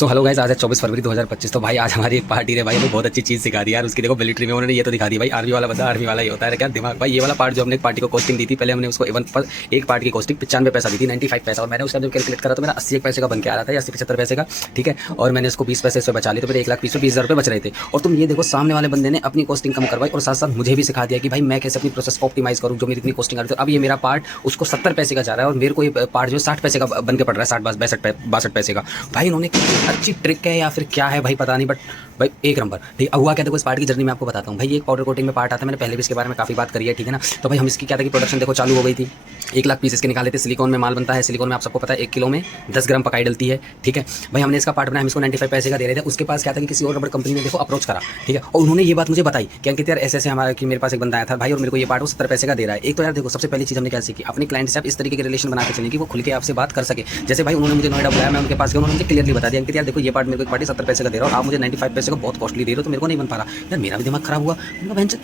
So hello guys, आज है 24 फरवरी 2025। तो भाई आज हमारी एक पार्टी ने भाई हमें बहुत अच्छी चीज़ सिखा दी यार। उसकी देखो मिलिट्री में उन्होंने ये तो दिखा दी भाई, आर्मी वाला बंदा आर्मी वाला ही होता है क्या दिमाग भाई। ये वाला पार्ट जो हमने एक पार्टी को कॉस्टिंग दी थी, पहले हमने उसको इवन पर एक पार्ट की कॉस्टिंग 95 पैसा दी थी, 95 पैसा। और मैंने उसका जब कैलकुलेट करा तो मेरा 80 पैसे का बन के आ रहा था या 75 पैसे का, ठीक है। और मैंने उसको 20 पैसे इससे बचा ली, तो मेरे 1,20,000 रुपये बच रहे थे। और तुम ये देखो, सामने वाले बंदे ने अपनी कॉस्टिंग कम करवाई और साथ साथ मुझे भी सिखा दिया कि भाई मैं कैसे अपनी प्रोसेस को ऑप्टिमाइज करूँ जो मेरी इतनी कॉस्टिंग आ रही थी। अब ये मेरा पार्ट उसको 70 पैसे का जा रहा है और मेरे को ये पार्ट जो 60 पैसे का बन के पड़ रहा है, 62 पैसे का। भाई इन्होंने कितनी अच्छी ट्रिक है या फिर क्या है भाई पता नहीं, बट भाई एक नंबर। ठीक है, हुआ क्या देखो, इस पार्ट की जर्नी मैं आपको बताता हूँ भाई। ये एक पाउडर कोटिंग में पार्ट आता है, मैंने पहले भी इसके बारे में काफ़ी बात करी है, ठीक है ना। तो भाई हम इसकी क्या था कि प्रोडक्शन देखो चालू हो गई थी, 1 लाख पीस इसके निकाले थे। सिलिकॉन में माल बनता है, सिलिकॉन में आप सबको पता है 1 किलो में 10 ग्राम पकाई डलती है, ठीक है। भाई हमने इसका पार्ट बनाया, हम इसको 95 पैसे का दे रहे थे। उसके पास क्या था कि किसी और रबड़ कंपनी ने देखो अप्रोच करा, ठीक है। और उन्होंने ये बात मुझे बताई कि अंकित यार ऐसे ऐसे हमारा कि मेरे पास एक बंदा आया था भाई और मेरे को ये पार्ट वो 70 पैसे का दे रहा है। एक तो यार देखो, सबसे पहली चीज़ हमने क्या सीखी, अपने क्लाइंट से आप इस तरीके के रिलेशन बना के चलें कि वो खुल के आपसे बात कर सके। जैसे भाई उन्होंने मुझे नोएडा बुलाया, मैं उनके पास गया, उन्होंने मुझे क्लियरली बता दिया अंकित यार देखो ये पार्ट मेरे को एक पार्टी 70 पैसे का दे रहा हो, आप मुझे 95 पैसे का बहुत कॉस्टली दे रहे हो, तो मेरे को नहीं बन पा रहा। यार मेरा भी दिमाग खराब हुआ,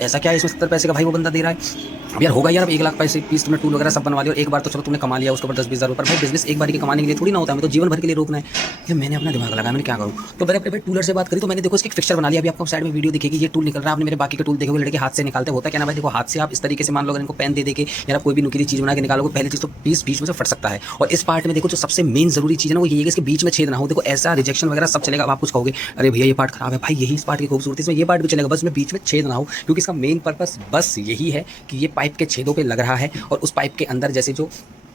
ऐसा क्या है इसमें 70 पैसे का भाई वो बंदा दे रहा है। अब यार होगा यार, अब 1 लाख पैसे पीस तुमने टूल वगैरह सब बनवा लिया और एक बार तो चलो तुमने कमा लिया, उसके ऊपर 10-20 हज़ार रुपये। भाई बिजनेस एक बार के कमाने के लिए थोड़ी ना होता है, मैं तो जीवन भर के लिए रोकना है। यार मैंने अपना दिमाग लगाया, मैंने क्या करूँ। तो मैंने अपने टूलर से बात करी, तो मैंने देखो इसकी फिक्सर बना लिया। अभी आपको साइड में वीडियो दिखेगी, ये टूल निकल रहा है। आपने मेरे बाकी के टूल देखे हुए लड़के हाथ से निकालते होता है क्या ना भाई। देखो हाथ से आप इस तरीके से मान लो अगर इनको पेन दे के या कोई भी नुकीली चीज़ बना के निकालोगे, पहली चीज़ तो पीस बीच में से फट सकता है। और इस पार्ट में देखो जो सबसे मेन जरूरी चीज़ है ना वो ये है कि इसके बीच में छेद ना हो। देखो ऐसा रिजेक्शन वगैरह सब चलेगा, आप कुछ कहोगे अरे भैया ये पार्ट खराब है, भाई यही इस पार्ट की खूबसूरती, इसमें ये पार्ट भी चलेगा, बस में बीच में छेद ना हो। क्योंकि इसका मेन पर्पस बस यही है कि ये पाइप के छेदों पे लग रहा है और उस पाइप के अंदर जैसे जो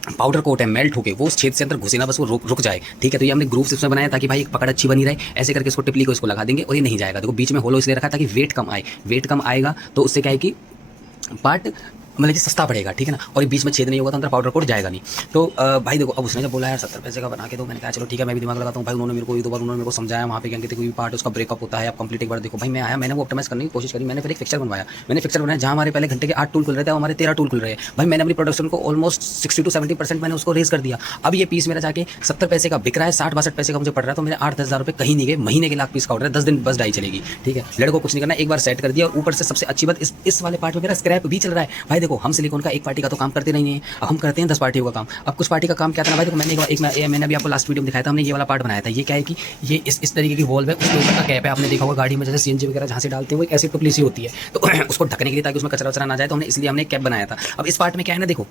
पाउडर कोट है मेल्ट होके वो उस छेद से अंदर घुसे ना, बस वो रुक जाए, ठीक है। तो ये हमने ग्रूव्स इसमें बनाया ताकि भाई एक पकड़ अच्छी बनी रहे। ऐसे करके इसको टिपली को इसको लगा देंगे और ये नहीं जाएगा। देखो बीच में होलो इसलिए रखा ताकि वेट कम आए, वेट कम आएगा तो उससे क्या है कि पार्ट मतलब कि सस्ता पड़ेगा, ठीक है ना। और ये बीच में छेद नहीं होगा तो अंदर पाउडर कोट जाएगा नहीं। तो भाई देखो, अब उसने जब बोला यार 70 पैसे का बना के दो, मैंने कहा चलो ठीक है मैं भी दिमाग लगाता हूँ। भाई उन्होंने मेरे को 1-2 बार उन्होंने मेरे को समझाया वहाँ पे कि कोई भी पार्ट उसका ब्रेकअप होता है, आप कंप्लीट एक बार देखो। भाई मैं आया, मैंने वो ऑप्टिमाइज करने की कोशिश करी, मैंने फिर एक फिक्सर बनवाया। मैंने फिक्सर बनाया जहाँ हमारे पहले घंटे के 8 टूल खुल रहे थे, हमारे 13 टूल खुल रहे हैं। भाई मैंने अपनी प्रोडक्शन को ऑलमोस्ट 60 to 70% मैंने उसको रेज कर दिया। अब ये पीस मेरा जाके 70 पैसे का बिक रहा है, 60-62 पैसे का मुझे पड़ रहा है। तो मेरे 8-10 हज़ार रुपये कहीं नहीं गए, महीने के 1 लाख पीस का ऑर्डर है, 10 दिन बस डाई चलेगी, ठीक है। लड़को कुछ नहीं करना, एक बार सेट कर दिया। और ऊपर से सबसे अच्छी बात इस वाले पार्ट में मेरा स्क्रैप भी चल रहा है। भाई देखो हम सिलिकॉन का एक पार्टी का तो काम करते नहीं है, अब हम करते हैं 10 पार्टियों का काम। अब कुछ पार्टी का काम क्या था भाई, देखो मैंने अभी आपको लास्ट वीडियो में दिखाया था, हमने ये वाला पार्ट बनाया था। ये क्या है कि ये इस तरीके की वॉल्व है, उसके ऊपर का कैप है, आपने देखा होगा गाड़ी में जैसे सीएनजी वगैरह जहाँ से डालते हैं वो एक ऐसी टुकली सी होती है, तो उसको ढकने के लिए ताकि उसमें कचरा वचरा ना जाए, तो इसलिए हमने कैप बनाया था। अब इस पार्ट में क्या है ना, देखो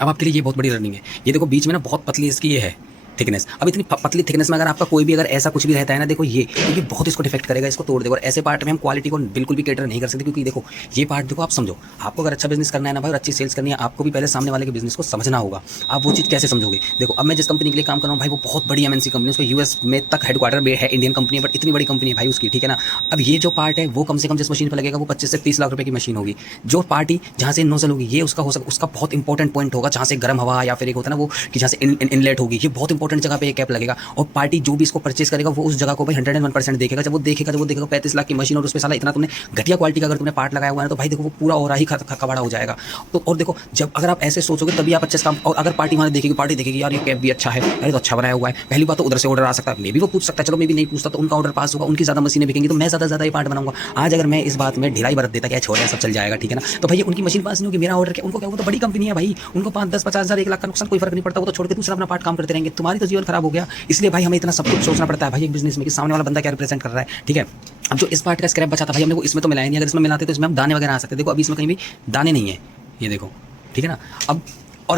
अब आपके लिए ये बहुत बड़ी रनिंग है। ये देखो बीच में ना बहुत पतली इसकी ये है थिकनेस। अब इतनी पतली थिकनेस में अगर आपका कोई भी अगर ऐसा कुछ भी रहता है ना, देखो ये बहुत इसको डिफेक्ट करेगा, इसको तोड़ देगा। और ऐसे पार्ट में हम क्वालिटी को बिल्कुल भी कैटर नहीं कर सकते, क्योंकि देखो ये पार्ट देखो आप समझो, आपको अगर अच्छा बिजनेस करना है ना भाई और अच्छी सेल्स करनी है, आपको भी पहले सामने वाले के बिजनेस को समझना होगा। आप वो चीज़ कैसे समझोगे। देखो अब मैं जिस कंपनी के लिए काम कर रहा हूँ भाई वो बहुत बड़ी एमएनसी कंपनी, उसको यूएस में तक हेडक्वार्टर है, इंडियन कंपनी है, बट इतनी बड़ी कंपनी है भाई उसकी, ठीक है ना। अब ये जो पार्ट है वो कम से कम जिस मशीन पर लगेगा वो 25 से 30 लाख रुपये की मशीन होगी। जो पार्टी जहाँ से नोजल होगी ये उसका हो सकता, उसका बहुत इंपॉर्टेंट पॉइंट होगा जहाँ से गर्म हवा या फिर एक होता है ना वो कि जहाँ से इनलेट होगी, ये बहुत इंपॉर्टेंट जगह पे कैप लगेगा। और पार्टी जो भी इसको परचेस करेगा वो उस जगह को भाई 101% देखेगा। जब वो देखेगा 35 लाख की मशीन और उसमें साला इतना तुमने घटिया क्वालिटी का अगर तुमने पार्ट लगाया हुआ है तो भाई देखो वो पूरा और ही कबाड़ा हो जाएगा। तो और देखो जब अगर आप ऐसे सोचोगे तभी आप अच्छे से काम। और अगर पार्टी वहाँ देखेगी, पार्टी देखेगी यार ये कैप भी अच्छा है, अरे तो अच्छा बनाया हुआ है, पहली बात तो उधर से ऑर्डर आ सकता है, मे भी वो पूछ सकता है, चलो मे भी नहीं पूछता तो उनका ऑर्डर पास होगा, उनकी ज़्यादा मशीनें बिकेंगी तो मैं ज़्यादा ये पार्ट बनाऊंगा। आज अगर मैं इस बात में ढिलाई बरत देता क्या छोड़ सब चल जाएगा, ठीक है ना। तो भाई उनकी मशीन पास नहीं होगी, मेरा ऑर्डर क्या, उनको क्या, वो तो बड़ी कंपनी है भाई, उनको 5-10-50 हज़ार 1 लाख का नुकसान कोई फर्क नहीं पड़ता, वो तो छोड़ के दूसरा अपना पार्ट काम करते रहेंगे। तुम्हारी तो जीवन खराब हो गया। इसलिए भाई हमें इतना सब कुछ सोचना पड़ता है भाई एक बिजनेस में कि सामने वाला बंदा क्या रिप्रेजेंट कर रहा है, ठीक है। अब जो इस पार्ट का स्क्रैप बचा था भाई हमने वो इसमें तो मिलाया नहीं, अगर इसमें मिलाते तो इसमें हम दाने वगैरह आ सकते। देखो अभी इसमें कहीं भी दाने नहीं है, ये देखो, ठीक है ना। अब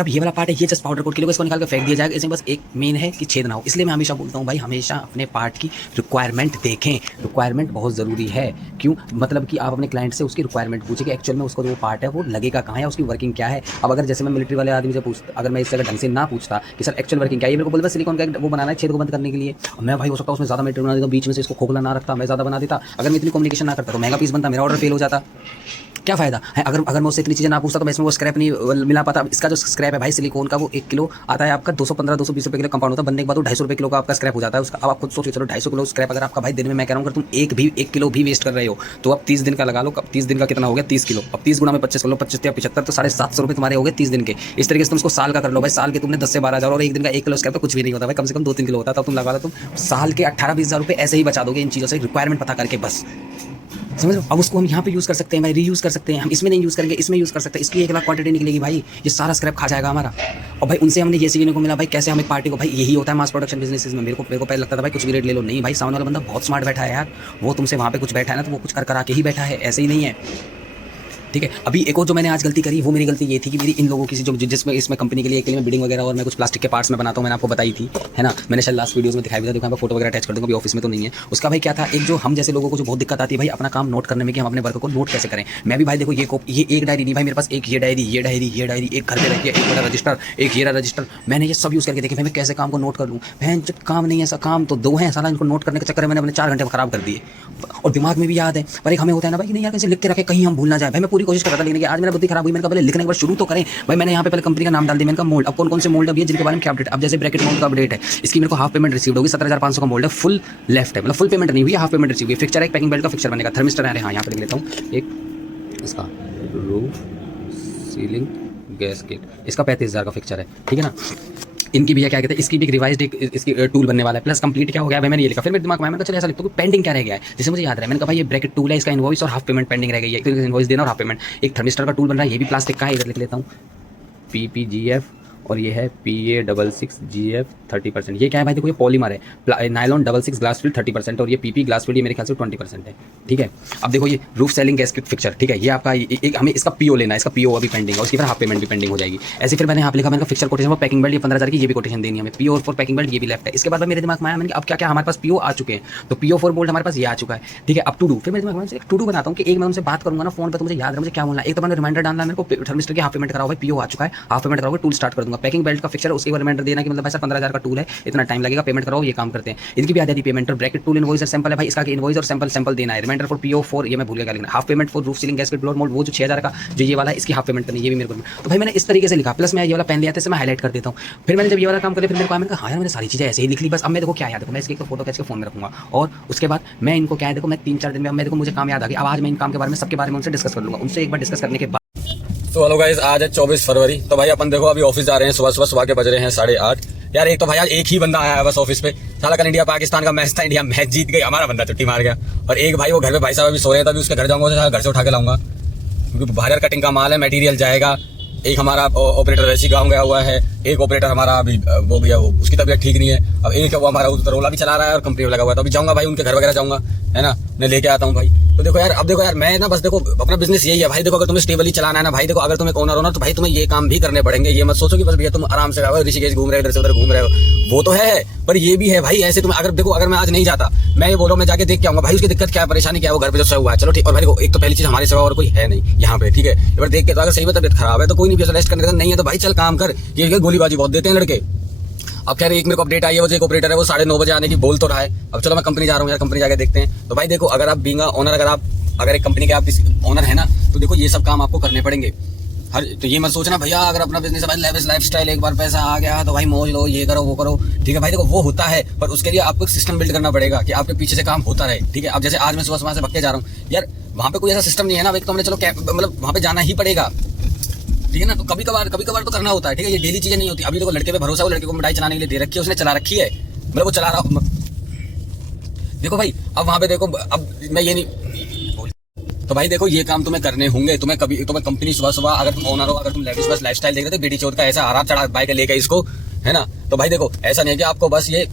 ये वाला पार्ट है, ये जस्ट पाउडर कोट के लिए इसको निकाल के फेंक दिया जाएगा। इसमें बस एक मेन है कि छेद ना हो। इसलिए मैं हमेशा बोलता हूँ भाई हमेशा अपने पार्ट की रिक्वायरमेंट देखें, रिक्वायरमेंट बहुत ज़रूरी है। क्यों, मतलब कि आप अपने क्लाइंट से उसकी रिक्वायरमेंट पूछें कि एक्चुअल में उसको जो पार्ट है वो लगेगा कहाँ है, उसकी वर्किंग क्या है। अब अगर जैसे मैं मिलिट्री वाले आदमी से पूछता, अगर मैं इससे अगर ढंग से ना पूछता कि सर एक्चुअल वर्किंग क्या है, मेरे को बोलता सिलिकॉन का वो बनाना है छेद को बंद करने के लिए, मैं भाई हो सकता है उसमें ज़्यादा मेटेरियल बना देता, बीच में से इसको खोखला ना रखता, मैं ज़्यादा बना देता। अगर मैं इतनी कम्युनिकेशन ना करता तो महंगा पीस बनता, मेरा ऑर्डर फेल हो जाता, क्या फ़ायदा है। अगर मैं उससे इतनी चीज़ें ना पूछता तो मैं इसमें वो स्क्रैप नहीं मिला पाता। इसका जो स्क्रैप है भाई सिलिकॉन का वो 1 किलो आता है आपका 215-220 रुपये किलो कंपाउंड होता है, बनने के बाद वो 250 रुपये किलो का आपका स्क्रैप हो जाता है उसका। अब आप खुद सोचिए, चलो 250 किलो स्क्रैप अगर आपका भाई दिन में मैं कह रहा हूँ अगर तुम 1 किलो भी वेस्ट कर रहे हो तो अब 30 दिन का लगा लो, 30 दिन का कितना हो गया 30 किलो। अब 30 गुना में 25 किलो, 25 या 75 तो 750 रुपये तुम्हारे हो गए 30 दिन के। इस तरीके से तुम उसको साल का कर लो भाई, साल के तुमने 10 से 12 हज़ार, और एक दिन का 1 किलो स्क्रैप तो कुछ भी नहीं होता भाई, कम से कम 2-3 किलो होता है। तब तुम लगा लो तुम साल के 18-20 हज़ार रुपये ऐसे ही बचा दोगे इन चीज़ों से, रिक्वायरमेंट पता करके बस। समझ लो। अब उसको हम यहाँ पे यूज़ कर सकते हैं भाई, रीयूज़ कर सकते हैं, हम इसमें नहीं यूज़ करेंगे, इसमें यूज़ कर सकते हैं, इसकी 1 लाख क्वांटिटी निकलेगी भाई, ये सारा स्क्रैप खा जाएगा हमारा। और भाई उनसे हमने ये सीखने को मिला भाई कैसे हम एक पार्टी को, भाई यही होता है मास प्रोडक्शन बिजनेस में। मेरे को पहले लगता था भाई कुछ भी रेट ले लो, नहीं भाई सामने वाला बंदा बहुत स्मार्ट बैठा है यार, वो तुमसे वहाँ पे कुछ बैठा है ना तो वो कुछ कर करा के ही बैठा है, ऐसे ही नहीं है, ठीक है। अभी एक और जो मैंने आज गलती करी, वो मेरी गलती ये थी कि मेरी इन लोगों की जो जिसमें इसमें कंपनी के लिए एक बिल्डिंग वगैरह और मैं कुछ प्लास्टिक के पार्ट्स में बनाता हूँ, मैंने आपको बताई थी, है ना, मैंने शायद लास्ट वीडियोस में दिखाई भी था, देखो मैं फोटो वगैरह अटैच कर दूँगा, अभी ऑफिस में तो नहीं है। उसका भाई क्या था, एक जो हम जैसे लोगों को जो बहुत दिक्कत आती है भाई अपना काम नोट करने में, कि हम अपने वर्क को नोट कैसे करें। मैं भी भाई देखो ये एक डायरी नहीं भाई, मेरे पास एक ये डायरी, एक घर पे रखी है, एक बड़ा रजिस्टर, एक ये रजिस्टर, मैंने ये सब यूज़ करके देखे भाई मैं कैसे काम को नोट कर लूँ। बहन जब काम नहीं है, ऐसा काम तो 2 हैं साला, इनको नोट करने के चक्कर में मैंने अपने 4 घंटे खराब कर दिए, और दिमाग में भी याद है, पर एक हमें होता है ना भाई नहीं यार कैसे लिख के रखे, कहीं हम भूल ना जाए। भाई मैं पूरी कोशिश कर रहा था लिखने की, आज मेरा बुद्धि खराब हुई, मैंने कहा पहले लिखने के बाद शुरू तो करें भाई। मैंने यहाँ पे पहले कंपनी का नाम डाल दिया, मैंने कहा मोल्ड, अब कौन से मोल्ड अब ये जिनके बारे में क्या अपडेट, अब जैसे ब्रैकेट मोल्ड का अपडेट है, इसकी मेरे को हाफ पेमेंट रिसीव होगी, 17,500 का मोल्ड है, फुल लेफ्ट है, मतलब फुल पेमेंट नहीं हुई, हाफ पेमेंट रिसीव हुई। फिक्चर है, एक पैकिंग बेल्ट का फिक्चर बनेगा, थर्मिस्टर है, हाँ यहाँ पे लिख लेता हूँ, एक इसका रूफ सीलिंग गैस किट, इसका 35,000 का फिक्चर है, ठीक है ना। इनकी भैया क्या कहते हैं, इसकी भी एक रिवाइज्ड एक इसकी टूल बनने वाला है, प्लस कंप्लीट क्या हो गया भाई, मैंने ये लिखा, फिर मेरे दिमाग में मैंने कहा चल ऐसा लिखता हूँ पेंडिंग क्या रह गया है, जैसे मुझे याद रहा है, मैंने कहा भाई ये ब्रैकेट टूल है, इसका इनवॉइस और हाफ पेमेंट पेंडिंग रह गई है, इनवॉइस देना और हाफ पेमेंट। एक थर्मिस्टर का टूल बन रहा है, ये भी प्लास्टिक का है, इधर लिख लेता हूँ PPGF, और ये है PA66GF 30%। ये क्या है भाई, देखो ये पॉलीमर है, नायलॉन 66 ग्लास फील्ड 30%, और ये PP ग्लास फील्ड ये मेरे ख्याल से 20% है, ठीक है। अब देखो ये roof ceiling gas kit fixture, ठीक है, ये आपका एक हमें इसका PO लेना है, इसका PO अभी पेंडिंग है, उसकी फिर हाफ पेमेंट भी पेंडिंग हो जाएगी। ऐसे फिर मैंने यहाँ लिखा, मैंने फिक्चर कोटेशन पैकिंग बेल्ट ये 15,000 की, ये भी कोटेशन देनी है हमें, PO फॉर पैकिंग बेल्ट ये भी लेफ्ट है। इसके बाद मेरे दिमाग में आया, मैंने अब क्या क्या हमारे पास PO आ चुके हैं, तो PO फॉर बोल्ट हमारे पास ये आ चुका है, ठीक है। अब टू डू, फिर मेरे दिमाग में एक टू डू बनाता हूँ कि एक मैं उनसे बात करूँगा ना फोन पर, तो मुझे याद है मुझे क्या बोलना है। एक तो मैंने रिमाइंडर डालना है मेरे को, थर्मिस्टर की हाफ पेमेंट कराओ भाई, PO आ चुका है, हाफ पेमेंट कराओगे, टूल स्टार्ट कर दूंगा, पैकिंग बेल्ट का फिक्चर उसके बाद रिमाइंडर देना कि मतलब भाई 15,000 का टूल है, इतना टाइम लगेगा, पेमेंट कराओ, ये काम करते हैं। इनकी भी आ जाती है पेमेंट, और ब्रैकेट टूल इनवॉइस और सैंपल है भाई, इसका इनवॉइस और सैंपल देना है, रिमाइंडर फॉर PO फॉर, ये मैं भूल गया लिखना, half payment for roof ceiling gas kit blower mould, वो जो 6,000 का जो ये वाला है, इसकी हाफ पेमेंट करनी है, ये भी मेरे को। तो भाई मैंने इस तरीके से लिखा, प्लस मैं ये वाला पेन लिया था, इसे मैं हाईलाइट कर देता हूँ। फिर मैंने जब ये वाला काम कर लिया, फिर मेरे को मैंने कहा हाँ यार मैंने सारी चीज़ें ऐसे ही लिख ली, बस अब मैं देखो क्या याद है, मैं इसकी एक फोटो खींच के फोन में रखूंगा, और उसके बाद मैं इनको क्या है देखो, मैं 3-4 दिन में मैं देखो मुझे काम याद आ गया, अब आज मैं इन काम के बारे में सबके बारे में उनसे डिस्कस कर लूंगा, उनसे एक बार डिस्कस करने के बाद। तो हेलो गाइस, आज है 24 फरवरी। तो भाई अपन देखो अभी ऑफिस जा रहे हैं, सुबह के बज रहे हैं 8:30 यार। एक तो भाई आज एक ही बंदा आया है बस ऑफिस पे, साला कल इंडिया पाकिस्तान का मैच था, इंडिया मैच जीत गई, हमारा बंदा छुट्टी मार गया। और एक भाई वो घर पे भाई साहब अभी सो रहे थे, अभी उसके घर जाऊंगा, घर से उठा के लाऊंगा, क्योंकि बाहर कटिंग का माल है, मटेरियल जाएगा। एक हमारा ऑपरेटर वैसी गाँव गया हुआ है, एक ऑपरेटर हमारा अभी वो गया, वो उसकी तबीयत ठीक नहीं है। अब एक वो हमारा रोला भी चला रहा है और कंपनी में लगा हुआ है, तो अभी जाऊंगा भाई उनके घर वगैरह जाऊंगा, है ना, मैं लेके आता हूँ भाई। तो देखो यार, अब देखो यार, मैं ना बस देखो अपना बिजनेस यही है भाई, देखो अगर तुम्हें स्टेबली चलाना है ना भाई, देखो अगर तुम्हें ओनर हो ना, तो भाई तुम्हें ये काम भी करने पड़ेंगे। ये मत सोचो कि बस भैया तुम आराम से ऋषिकेश घूम रहे हो, इधर से उधर घूम रहे हो, वो तो है, पर ये भी है भाई। ऐसे तुम अगर देखो, अगर मैं आज नहीं जाता, मैं ये बोल रहा हूँ मैं जाके देख के आऊंगा भाई उसकी दिक्कत क्या है, परेशानी क्या है, वो घर पे जो सोया हुआ है, चलो ठीक। और भाई देखो एक तो पहली चीज हमारे सिवा और कोई है नहीं यहाँ पे, ठीक है। एक बार देख के, तो अगर सही में तबियत खराब है तो कोई नहीं, रेस्ट करने का नहीं है तो भाई चल काम कर, ये गोलीबाजी बहुत देते हैं लड़के। अब खैर एक मेरे को अपडेट आई है, वो जो एक ऑपरेटर है वो 9:30 बजे आने की बोल तो रहा है। अब चलो मैं कंपनी जा रहा हूँ यार, कंपनी जाके देखते हैं। तो भाई देखो, अगर आप बीइंग ओनर, अगर एक कंपनी के आप ओनर है ना, तो देखो ये सब काम आपको करने पड़ेंगे। तो ये मत सोचना भैया अगर अपना बिजनेस है भाई लाइफ स्टाइल, एक बार पैसा आ गया तो भाई मौज लो, ये करो वो करो, ठीक है भाई। देखो वो होता है, पर उसके लिए आपको एक सिस्टम बिल्ड करना पड़ेगा कि आपके पीछे से काम होता रहे, ठीक है। अब जैसे आज मैं सुबह से भक्के जा रहा हूँ यार, वहाँ पे कोई ऐसा सिस्टम नहीं है ना, तो हमने चलो मतलब वहाँ पे जाना ही पड़ेगा, ठीक है ना। तो कभी कभार तो करना होता है, ठीक है, ये डेली चीजें नहीं होती। अभी देखो लड़के पे भरोसा, वो लड़के को मिठाई चलाने के लिए दे रखी है, उसने चला रखी है, मतलब वो चला रहा। देखो भाई अब वहाँ पे देखो, अब मैं ये नहीं, तो भाई देखो ये काम तुम्हें करने होंगे। तुम्हें कंपनी सुबह अगर तुम ओनर हो, अगर तुम बस लाइफस्टाइल देख रहे थे, बेटी चौथ का ऐसा आराम चढ़ा बाइक लेके इसको, है ना। तो भाई देखो ऐसा नहीं है कि आपको बस ये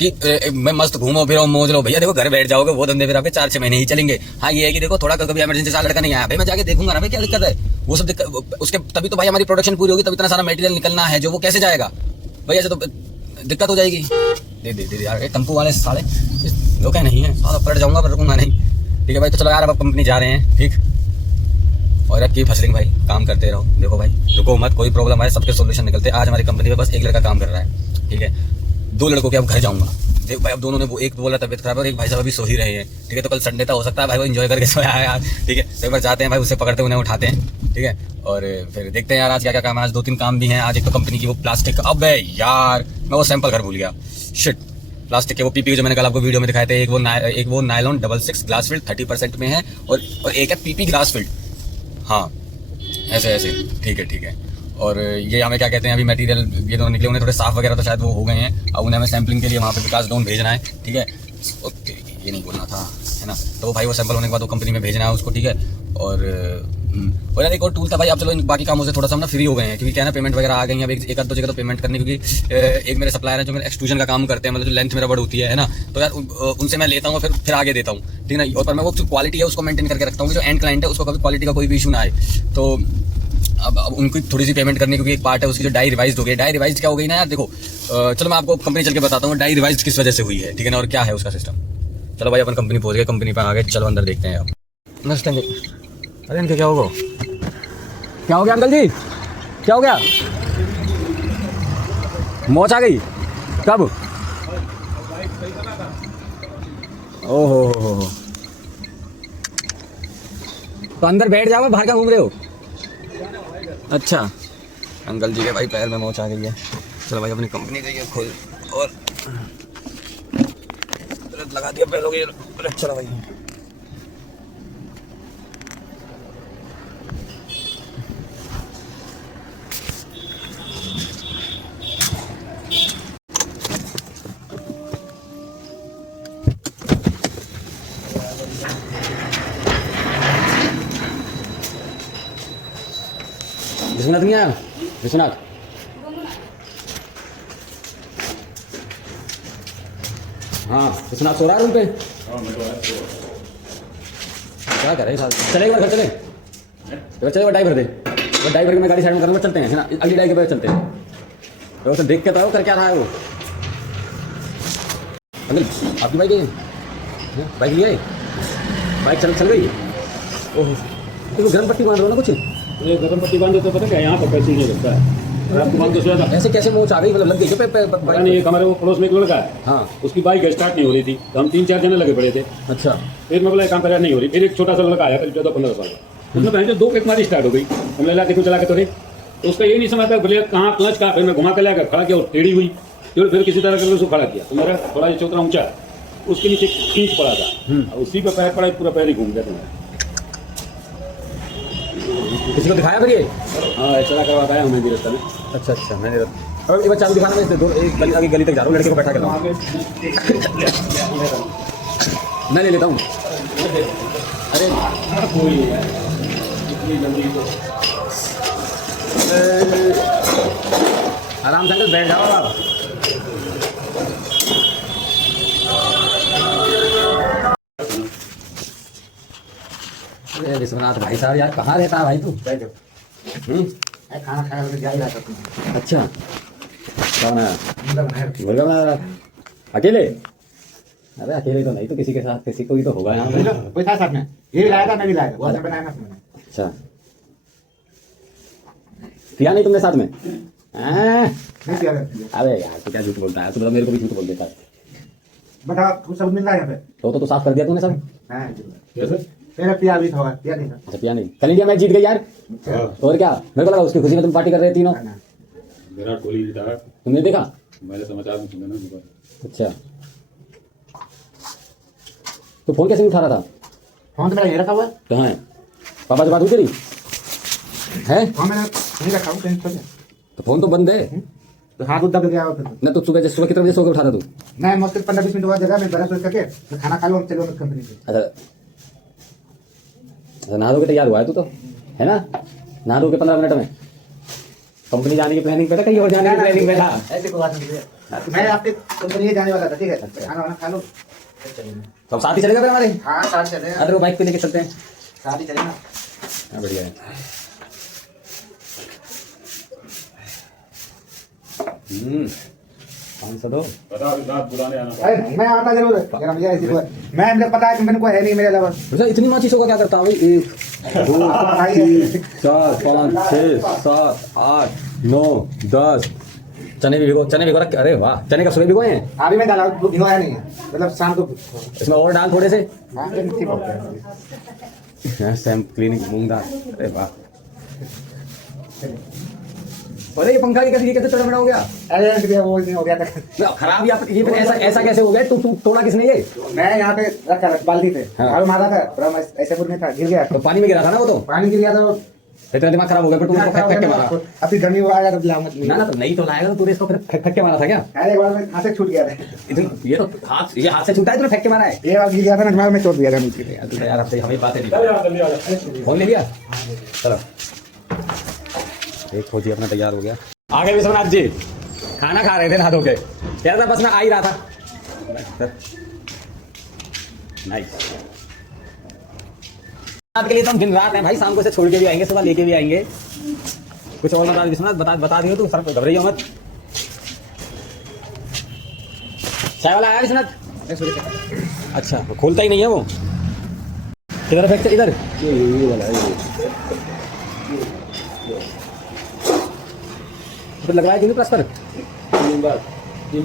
कि मैं मस्त घूमो फिरो मौज लो, भैया देखो घर बैठ जाओगे, वो धंधे फिर आपके 4-6 महीने ही चलेंगे। हाँ ये है कि देखो थोड़ा कभी इमरजेंसी साल लड़का नहीं आया भाई, मैं जाके देखूंगा ना भाई क्या दिक्कत है, वो सब दिक्कत उसके, तभी तो भाई हमारी प्रोडक्शन पूरी होगी, तभी इतना सारा मटेरियल निकलना है जो वो कैसे जाएगा भाई, ऐसे तो दिक्कत हो जाएगी। दे यार टेम्पो वाले साले लोग नहीं है, साला पलट जाऊंगा पर रुकूंगा नहीं, ठीक है भाई। तो चलो यार अब कंपनी जा रहे हैं, ठीक। और अब की फसलिंग भाई, काम करते रहो, देखो भाई रुको मत, कोई प्रॉब्लम आए सबके सोल्यूशन निकलते हैं। आज हमारी कंपनी में बस एक लड़का काम कर रहा है, ठीक है, 2 लड़कों के अब घर जाऊंगा। देख भाई अब दोनों ने, वो एक बोला तबियत खराब है और एक भाई साहब अभी सो ही रहे हैं, ठीक है। तो कल संडे था, हो सकता है भाई वो एंजॉय करके सोया है यार, ठीक है। तो एक बार जाते हैं भाई, उससे पकड़ते उन्हें उठाते हैं, ठीक है। और फिर देखते हैं यार आज क्या क्या काम है। आज 2-3 काम भी हैं आज। एक तो कंपनी की वो प्लास्टिक, अब यार मैं वो सैंपल घर भूल गया, शिट। प्लास्टिक के वो पीपी जो मैंने कल आपको वीडियो में दिखाए थे, एक वो नायलॉन 66 ग्लास फील्ड 30% में है, और एक है पीपी ग्लास फील्ड, हाँ ऐसे ठीक है। और ये हमें क्या कहते हैं, अभी मटेरियल ये दोनों निकले, उन्हें थोड़े साफ वगैरह तो शायद वो हो गए हैं। अब उन्हें हमें सैम्पलिंग के लिए वहाँ पे विकास डाउन भेजना है, ठीक है। ओके ये नहीं बोलना था, है ना। तो भाई वो सैंपल होने के बाद वो कंपनी में भेजना है उसको, ठीक है। और यार एक और टूल था भाई। अब चलो इन बाकी कामों से थोड़ा सा हम ना फ्री हो गए हैं, क्योंकि क्या है ना पेमेंट वगैरह आ गई है। अब एक आध दो जगह तो पेमेंट करनी, क्योंकि एक मेरे सप्लायर है जो मेरे एक्सट्रूजन का काम करते हैं, मतलब जो लेंथ मेरा बड़ होती है ना, तो यार उनसे मैं लेता हूँ फिर आगे देता हूँ, ठीक है ना। और पर मैं वो जो क्वालिटी है उसको मेंटेन करके रखता हूँ कि जो एंड क्लाइंट है उसको कभी क्वालिटी का कोई भी इशू ना आए। तो अब उनको थोड़ी सी पेमेंट करनी, क्योंकि एक पार्ट है उसकी जो डाई रिवाइज हो गई। डाई रिवाइज क्या हो गई ना यार, देखो चलो मैं आपको कंपनी चल के बताता हूँ डाई रिवाइज किस वजह से हुई है, ठीक है ना, और क्या है उसका सिस्टम। चलो भाई अपन कंपनी पहुंच गए, कंपनी पर आ गए, चलो अंदर देखते हैं। अब नमस्ते। अरे इनके क्या होगा, क्या हो गया अंकल जी, क्या हो गया? मौज आ गई कब? ओहो, तो अंदर बैठ जाओ, बाहर क्या घूम रहे हो? अच्छा अंकल जी के भाई पैर में मोच आ गई है। चलो भाई अपनी कंपनी गई है खोल और लगा दिया पैरों के। चलो भाई विश्वनाथ नहीं आया? विश्वनाथ हाँ विश्वनाथ सो रहा है रूम पे? क्या कर रहे हैं साहब? चले घर चले, चले डाई भर दे, डाई भर के मैं गाड़ी साइड में करूँगा, चलते हैं, है ना, अगली डाई के बाद चलते हैं। तो उसे देख के तो कर क्या रहा है वो? अंकल आपकी बाइक है? बाइक लिया है? बाइक चल गई? ओह तो गर्म पट्टी बांध रहा ना कुछ? ये गर्म पट्टी बांधे तो पता क्या यहाँ पर पैसे नहीं लगता है। आपको बांध के सोया था, ऐसे कैसे मोच आ गई, मतलब लग गई क्या पता नहीं। एक हमारे वो पड़ोस में एक लड़का है, हाँ उसकी बाइक स्टार्ट नहीं हो रही थी, तो हम 3-4 जने लगे पड़े थे। अच्छा फिर मैं बोला काम कर नहीं हो रही। फिर एक छोटा सा लड़का आया करीब 14-15 साल का, उसने पहले 2 किक मारी स्टार्ट हो गई। हमने ला के चला के तो रे, तो उसका ये नहीं समझता बोले कहाँ क्लच का। फिर मैं घुमा के लाकर खड़ा किया और टेढ़ी हुई, फिर किसी तरह करके उसको खड़ा किया। तो मेरा थोड़ा ये चौतरा ऊंचा, उसके नीचे खींच पड़ा था, उसी पर पैर पड़ा, पूरा पैर ही घूम गया था। किसी को दिखाया फिर ये? हाँ चला करवा पाया हमें भी रास्ता में। अच्छा मैंने अब एक बार चालू दिखाना, मैं दो एक गली आगे गली तक जा रहा हूँ, लड़के को बैठा कर रहा हूँ, मैं ले लेता हूँ। अरे कोई है इतनी जल्दी तो आराम से अंकल बैठ जाओ आप। अरे विश्वनाथ भाई साहब यार कहाँ रहता है भाई तू? खाना खाया तो जा ही रहा था। अच्छा कौन है? मुर्गा बना रहा? अकेले? अरे अकेले तो नहीं, तो किसी के साथ किसी को ही तो होगा यहाँ पे। कोई था साथ में, ये भी लाया था, मैं भी लाया था, वो बनाया ना मैंने। अच्छा पिया नहीं तुमने साथ में? नहीं किया था। अबे यार तू क्या झूठ बोलता है, तू मतलब मेरे को भी झूठ बोल देता है। बता कुछ सब मिल रहा है यहाँ पे? तो साफ कर दिया तूने सब? हाँ मेरा पिया भी था, पिया नहीं था। अच्छा पिया नहीं, कल इंडिया मैच जीत गई यार। और क्या, मेरे को लगा उसकी खुशी में तुम पार्टी कर रहे तीनों। विराट कोहली जीता, तुमने देखा? मैंने समाचार में सुना ना। अच्छा तो फोन कैसे नहीं उठा रहा था? फोन तो मेरा ये रखा हुआ है। कहाँ है? पापा से बात हुई तेरी? है फोन मैंने नहीं रखा हूँ कहीं पे। तो फोन तो बंद है तो हाथ उठ दब गया फिर। ना। तो सुबह कितने बजे सो के उठा था तू? मैं मुश्किल 15-20 मिनट बाद जगह में ब्रश करके मैं खाना खा लूँ और चलो कंपनी से। अच्छा नहा धो के तैयार हुआ है तू तो, है ना? नहा धो के 15 मिनट में कंपनी जाने की प्लानिंग पे था, कहीं और जाने की प्लानिंग पे था? ऐसी कोई बात नहीं है, मैं आपके कंपनी जाने वाला था, ठीक है। खाना वाना खा लो तो साथ ही चलेगा फिर हमारे? हाँ साथ चले, अरे वो बाइक पे लेके चलते हैं। साथ ही चले ना। हाँ बढ़िया है। 502 बता रात बुलाने आना। अरे नहीं, मैं आता जरूर है, मेरा मुझे ऐसी कोई मैं मुझे पता है कि मैंने कोई है नहीं मेरे अलावा। अच्छा इतनी नौ चीज़ों का क्या करता हूँ? 1 2 3 4 5 6 7 8 9 10 चने भी भिगो रख। अरे वाह, चने का सुबह भिगोए हैं? अभी मैं डाला भिगोया नहीं है, मतलब शाम को। इसमें और डाल थोड़े से। हाँ ठीक है। सैम क्लीनिंग मूंग दाल। अरे वाह, अरे ये पंखा ये कैसे चढ़ा हो गया? अरे वो नहीं हो गया था खराब। ये फिर ऐसा कैसे हो गया? तू तोड़ा किसने ये? मैं यहाँ पे रखा बाल्टी पे हाँ। झाड़ू मारा था, पूरा मैं ऐसे बुर में था, गिर गया। तो पानी में गिरा था ना वो? तो पानी गिर गया था, इतना दिमाग खराब हो गया, पर तूने इसको फेंक के मारा। अभी गर्मी में आया तो दिला मत ना तो नहीं तो लाएगा, तो तूने इसको फिर फेंक के मारा था क्या? अरे एक बार में हाथ से छूट गया था। ये तो हाथ से छूटा है, तूने फेंक के मारा है। ये बार गिर गया था ना, दिमाग में चोट दिया गर्मी के लिए। तू यार अब हमें बातें नहीं फोन ले लिया। चलो एक फौजी अपना तैयार हो गया। आगे विश्वनाथ जी खाना खा रहे थे नहा धो के, कह रहा था बस मैं आ ही रहा था। नाइस के लिए तो हम दिन रात हैं भाई, शाम को इसे छोड़ के भी आएंगे, सुबह लेके भी आएंगे। कुछ और बता विश्वनाथ, बता दियो तू, सर घबराइयो मत। चाय वाला आया विश्वनाथ? अच्छा वो खोलता ही नहीं है वो। किधर फेंकते? इधर ये वाला है। तो लग रहा है प्लस पर 3 दिन बाद 3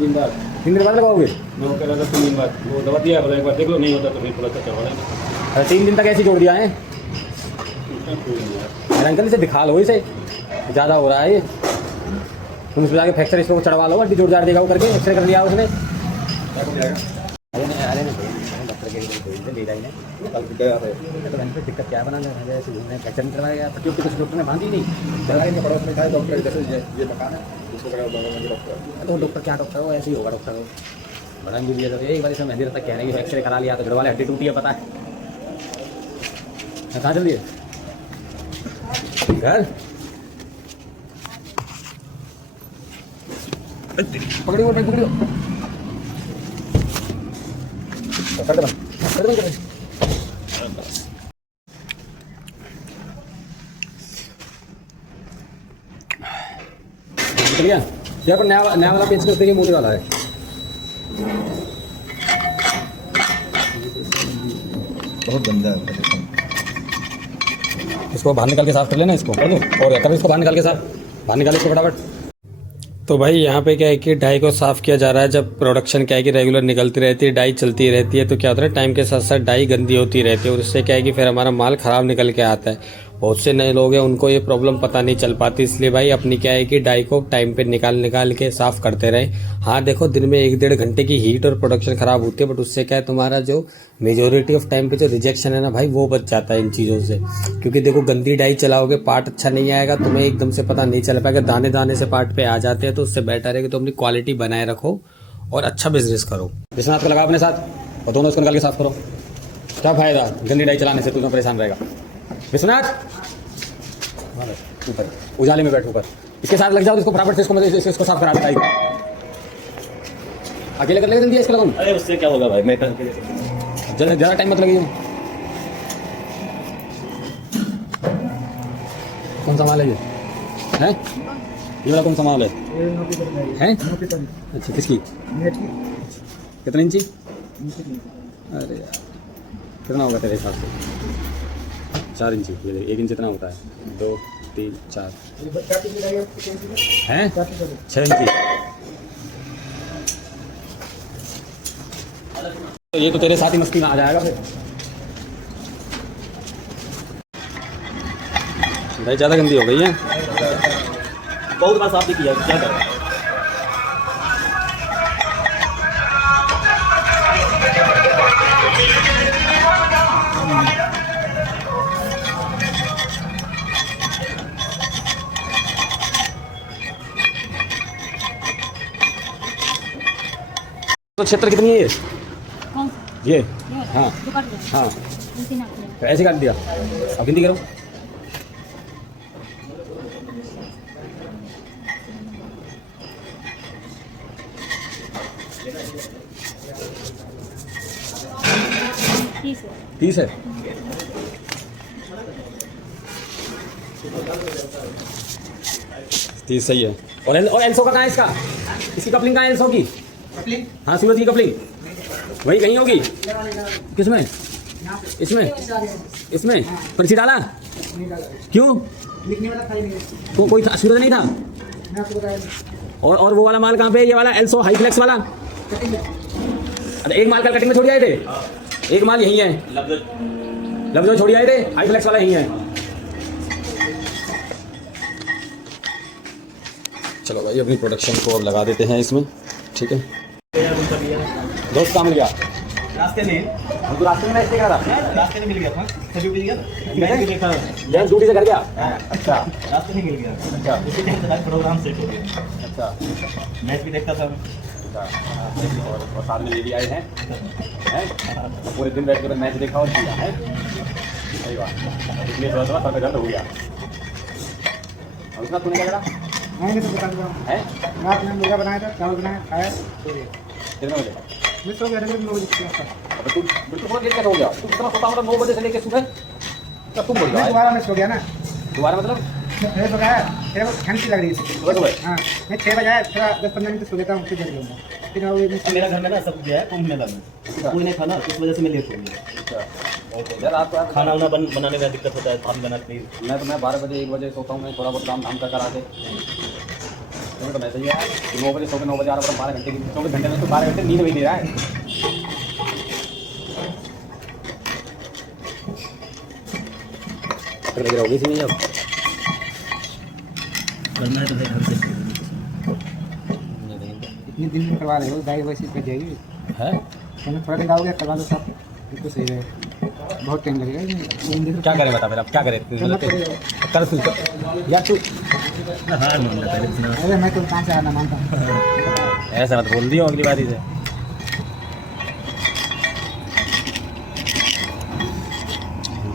दिन बाद लगाओगे? मैं वो कह रहा था 3 दिन बाद वो दवा दिया, बोला एक बार देख लो, नहीं होता तो फिर प्लस करवा लेंगे। अरे 3 दिन तक ऐसे जोड़ दिया है। अरे अंकल इसे दिखा लो, इसे ज़्यादा हो रहा है ये। तुम उसमें जाके फ्रैक्चर इसको चढ़वा लो, हड्डी जोड़ जाड़ देगा वो करके। एक्सरे कर लिया उसने। अरे डॉक्टर के ले जाएंगे तो दिक्कत क्या बना ऐसे घूमने फ्रैक्चर नहीं करवाया गया, पट्टी कुछ डॉक्टर ने बांधी नहीं। चलाएंगे पड़ोस में था डॉक्टर, जैसे ये मकान है उसको डॉक्टर। तो डॉक्टर क्या डॉक्टर हो, ऐसे ही होगा डॉक्टर हो। बड़ा भी तो एक बार इसमें मेहंदी तक कह रहे हैं कि एक्सरे करा लिया तो घर वाले हड्डी टूटी है, पता है। कहाँ चल दिए घर? पकड़ियो पकड़ियो, कर दे कर दे। निकल गया यार, पर नया वाला पेच करते ही मोटे वाला है। बहुत गंदा है। इसको बाहर निकाल के साफ कर लेना, इसको कर दो। और कभी इसको बाहर निकाल के साफ, बाहर निकाल इसको फटाफट। तो भाई यहाँ पे क्या है कि डाई को साफ़ किया जा रहा है। जब प्रोडक्शन क्या है कि रेगुलर निकलती रहती है, डाई चलती रहती है, तो क्या होता है टाइम के साथ साथ डाई गंदी होती रहती है और इससे क्या है कि फिर हमारा माल ख़राब निकल के आता है। बहुत से नए लोग हैं उनको ये प्रॉब्लम पता नहीं चल पाती, इसलिए भाई अपनी क्या है कि डाई को टाइम पे निकाल के साफ़ करते रहे। हाँ देखो दिन में 1-1.5 घंटे की हीट और प्रोडक्शन ख़राब होती है, बट उससे क्या है तुम्हारा जो मेजोरिटी ऑफ टाइम पे जो रिजेक्शन है ना भाई, वो बच जाता है इन चीज़ों से। क्योंकि देखो गंदी डाई चलाओगे, पार्ट अच्छा नहीं आएगा, तुम्हें एकदम से पता नहीं चल पाएगा, दाने दाने से पार्ट पे आ जाते हैं। तो उससे बेटर है कि तुम अपनी क्वालिटी बनाए रखो और अच्छा बिजनेस करो। विश्वनाथ को लगा अपने साथ और दोनों इसको निकाल के साफ करो। क्या फायदा गंदी डाई चलाने से, तुम्हें परेशान रहेगा। विश्वनाथ ऊपर उजाले में बैठो, ऊपर इसके साथ लग जाओ, इसको फटाफट से इसको साफ करा देगा। अकेले कर लेगा जल्दी इसको लगाऊं? अरे उससे क्या होगा भाई, मैं ज़्यादा टाइम मत लगिए। कौन सा माल है ये? हैं? ये वाला कौन सा माल है? हैं? अच्छा किसकी? कितने इंची? अरे यार कितना होगा तेरे हिसाब से? 4 इंची। ये 1 इंच इतना होता है। 2 3 4 हैं? 6 इंची। तो ये तो तेरे साथ ही मस्ती में आ जाएगा फिर। भाई ज़्यादा गंदी हो गई है। बहुत बार साफ भी किया, क्या करें। तो क्षेत्र कितनी है ये? कौन ये ये हाँ जो काट दिया हाँ उसी नाप लिया। तो ऐसे काट दिया। अब गिनती करो। तीस है। 30 है। तीस सही है। और एल्सो का कहाँ है इसका? इसकी कपलिंग कहाँ है एल्सो की? हाँ सूरज की कपलिंग वही कहीं होगी। किसमें? इसमें इसमें पर्ची डाला क्यों? तो कोई सूरज नहीं था। और वो वाला माल कहाँ पे? ये वाला एल्सो हाई फ्लेक्स वाला। अच्छा एक माल कल कटिंग में छोड़ आए थे, एक माल यही है लफ्ज़ छोड़ी आए थे, हाई फ्लेक्स वाला यही है। चलो भाई अपनी प्रोडक्शन को अब लगा देते हैं इसमें, ठीक है दोस्त काम मिल गया। रास्ते में तो रास्ते में मैं इसलिए करा था रास्ते में मिल गया था सभी मिल गया ना मैं भी देखा जैन ड्यूटी से कर गया हाँ, अच्छा रास्ते में मिल गया अच्छा उसी टाइम तक प्रोग्राम सेट हो गया अच्छा मैच भी देखता था और साथ में ये भी आए हैं तो पूरे दिन बैठ कर मैच देखा और किया है सही बात इसलिए थोड़ा थोड़ा दर्द हो गया और उसका तूने क्या करा आएंगे तो बता दूंगा है रात में मुर्गा बनाया था चावल बनाया खाया सो गए कितने बजे मैं सो गया था 9 बजे के आसपास अब तू बिल्कुल बहुत लेट कैसे हो गया तू कितना सोता होगा 9 बजे से लेकर सुबह तब तुम बोल मैं रहा है दोबारा मैं सो गया ना दोबारा मतलब मैं सो गया फिर वो ठंड सी लग रही थी सुबह सुबह हाँ मैं 6 बजे आया थोड़ा 10-15 मिनट सो गया था फिर जग लूँगा फिर वो मेरा घर में ना सब गया है कुंभ मेला में कोई नहीं खाना इस वजह से मैं लेट हो गया यार आप खाना वाना बनाने में दिक्कत होता है आप बनाते ही मैं 12 बजे 1 बजे सोता हूँ मैं थोड़ा बहुत काम धाम कर आके तो मैसेज है 9 बजे सो के 9 बजे आ रहा 12 घंटे की 24 घंटे में तो 12 घंटे नींद भी दे रहा है लग रहा होगी सी नहीं अब करना है तो फिर घर से इतने दिन में करवा रहे हो गाय वैसे कर जाएगी है मैंने थोड़ा दिन आओगे करवा दो सब बिल्कुल सही रहेगा बहुत टाइम लगेगा क्या करें बता फिर अब क्या करें कर तू यार तू हार मान लेता है इतना अरे मैं तो कहाँ से आना मानता हूँ ऐसा मत बोल दियो अगली बारी से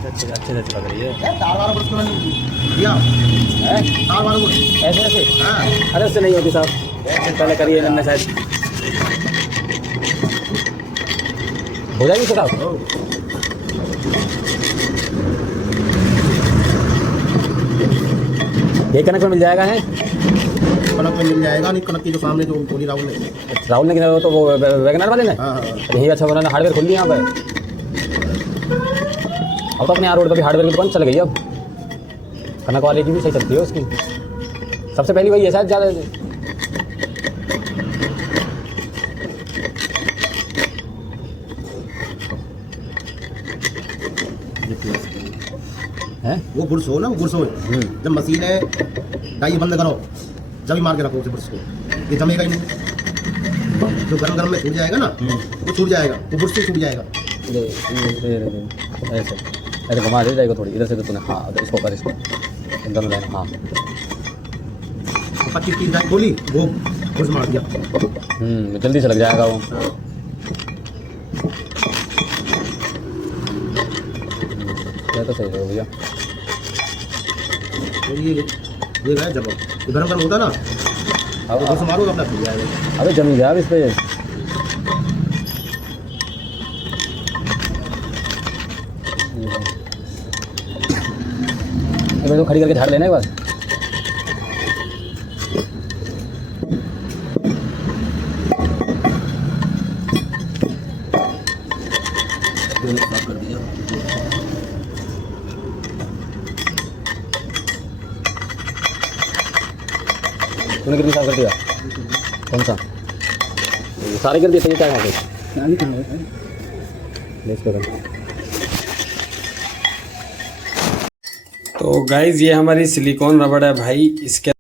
अच्छे से चला करिए तार वाला उसको दिया हैं तार वाला को ऐसे ऐसे हाँ अरे उससे नहीं होती साहब पहले करिए मैंने शायद हो जाएगी साहब ये कनक में मिल जाएगा है कनक में मिल जाएगा नहीं कनक की जो सामने जो बोली राहुल ने राहुल ने किया तो वो वैगनर वाले ने हाँ हाँ यही अच्छा उन्होंने हार्डवेयर खोल लिया यहाँ पे अब तो अपने यहाँ रोड पर भी हार्डवेयर की दुकान चल गई अब कनक वाले की भी सही चलती है उसकी सबसे पहली वही है शायद ज़्यादा हैं वो बुर्स हो ना वो बुर्स हो जब मशीन है डाई बंद करो जब ही मार के रखो उसे बुर्स को ये जमेगा ही नहीं जो गरम गरम में छूट जाएगा ना वो छूट जाएगा वो बुर्स से छूट जाएगा ऐसे ऐसे घुमा दे जाएगा थोड़ी इधर से तो तूने हाँ इसको कर इसको दोनों लाइन हाँ 25 की डाई खोली वो बुर्स मार दिया जल्दी से लग जाएगा वो तो सही है भैया तो ये रहा जब ये गरम गरम होता ना अब बुर्स मारो अपना छूट जाएगा अबे जम गया अब इस पे तो खड़ी करके झाड़ लेना एक बार कर दिया तूने कितनी साफ कर दिया कौन सा ये सारे कर दिए तो ये क्या वहाँ पे तो गाइज ये हमारी सिलिकॉन रबड़ है भाई इसके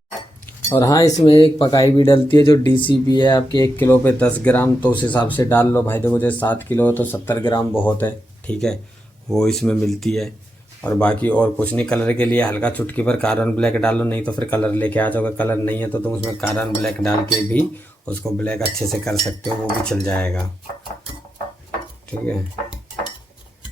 और हाँ इसमें एक पकाई भी डलती है जो DCP है आपके 1 किलो पे 10 ग्राम तो उस हिसाब से डाल लो भाई देखो जैसे 7 किलो तो 70 ग्राम बहुत है ठीक है वो इसमें मिलती है और बाकी और कुछ नहीं कलर के लिए हल्का चुटकी पर कार्बन ब्लैक डालो नहीं तो फिर कलर लेके आ जाओगे कलर नहीं है तो तुम उसमें कार्बन ब्लैक डाल के भी उसको ब्लैक अच्छे से कर सकते हो वो भी चल जाएगा ठीक है।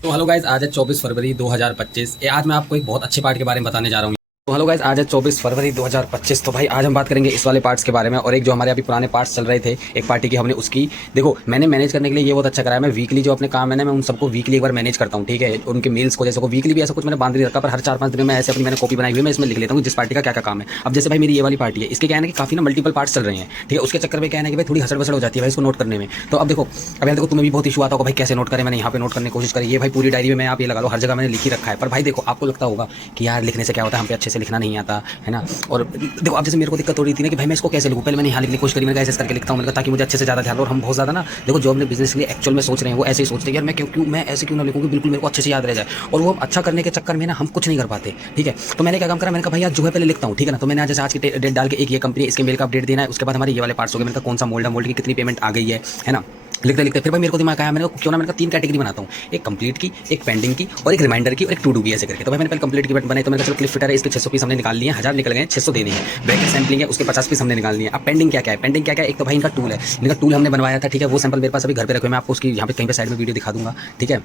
तो हेलो गाइस आज है 24 फरवरी 2025 आज मैं आपको एक बहुत अच्छे पार्ट के बारे में बताने जा रहा हूँ। तो हेलो गाइस आज है 24 फरवरी 2025 तो भाई आज हम बात करेंगे इस वाले पार्ट्स के बारे में और एक जो हमारे अभी पुराने पार्ट्स चल रहे थे एक पार्टी की हमने उसकी देखो मैंने मैनेज करने के लिए ये बहुत अच्छा कराया मैं वीकली जो अपने काम है ना मैं उन सबको वीकली एक बार मैनेज करता हूँ ठीक है उनके मेल्स को जैसे को वीकली भी ऐसा कुछ मैंने बांध नहीं रखा पर हर 4-5 दिन में ऐसे अपनी मैंने कॉपी बनाई हुई है मैं इसमें लिख लेता हूँ जिस पार्टी का क्या क्या काम है। अब जैसे भाई मेरी ये वाली पार्टी है इसके क्या है ना कि काफी ना मल्टीपल पार्ट्स चल रहे हैं ठीक है उसके चक्कर में क्या है कि भाई थोड़ी हसड़ बसड़ हो जाती है भाई इसको नोट करने में। तो अब देखो अब यार देखो तुम्हें भी बहुत इशू आता होगा भाई कैसे नोट करें मैंने यहाँ पे नोट करने की कोशिश करी ये भाई पूरी डायरी में मैं आप ये लगा लो हर जगह मैंने लिख ही रखा है पर भाई देखो आपको लगता होगा कि यार लिखने से क्या होता है हम पे अच्छे से लिखना नहीं आता है ना। और देखो अब जैसे मेरे को दिक्कत हो रही थी ना कि भाई मैं इसको कैसे लिखूं पहले मैंने यहाँ लिखने की कोशिश करी मैंने ऐसे करके लिखता हूँ मैंने कहा ताकि मुझे अच्छे से ज़्यादा ध्यान और हम बहुत ज़्यादा ना देखो जो अपने बिजनेस के लिए एक्चुअल में सोच रहे हैं वो ऐसे ही सोचते हैं यार मैं क्यों मैं ऐसे क्यों ना लिखूँ कि बिल्कुल मेरे को अच्छे से याद रह जाए और वो अच्छा करने के चक्कर में ना हम कुछ नहीं कर पाते ठीक है। तो मैंने क्या काम करा मैंने कहा भाई आज जो है पहले लिखता हूँ ठीक है ना। तो मैंने आज जैसे आज की डेट डाल के एक ये कंपनी इसके मेल का अपडेट देना है उसके बाद हमारी ये वाले पार्ट्स हो गए मैंने कहा कौन सा मोल्ड है मोल्ड की कितनी पेमेंट आ गई है ना लिखते लिखते फिर भाई मेरे को दिमाग आया, मैंने कहा क्यों ना मैंने कहा 3 कैटेगरी बनाता हूँ, एक कंप्लीट की, एक पेंडिंग की और एक रिमाइंडर की और एक टू डू की, ऐसे करके। तो भाई मैंने पहले कंप्लीट की बनाई, तो मैंने कहा चलो क्लिप फिटर है, इसके 600 पीस हमने निकाल लिए, 1000 निकल गए, 600 देने हैं। ब्रैकेट सैम्पलिंग है, उसके 50 पीस हमने निकाल लिए। अब पेंडिंग क्या क्या है, पेंडिंग क्या क्या है, एक तो भाई इनका टूल है, इनका टूल हमने बनवाया था, ठीक है, वो सैंपल मेरे पास अभी घर पे रखे, मैं आपको उसकी यहाँ पे कहीं पे साइड में वीडियो दिखा दूंगा, ठीक है।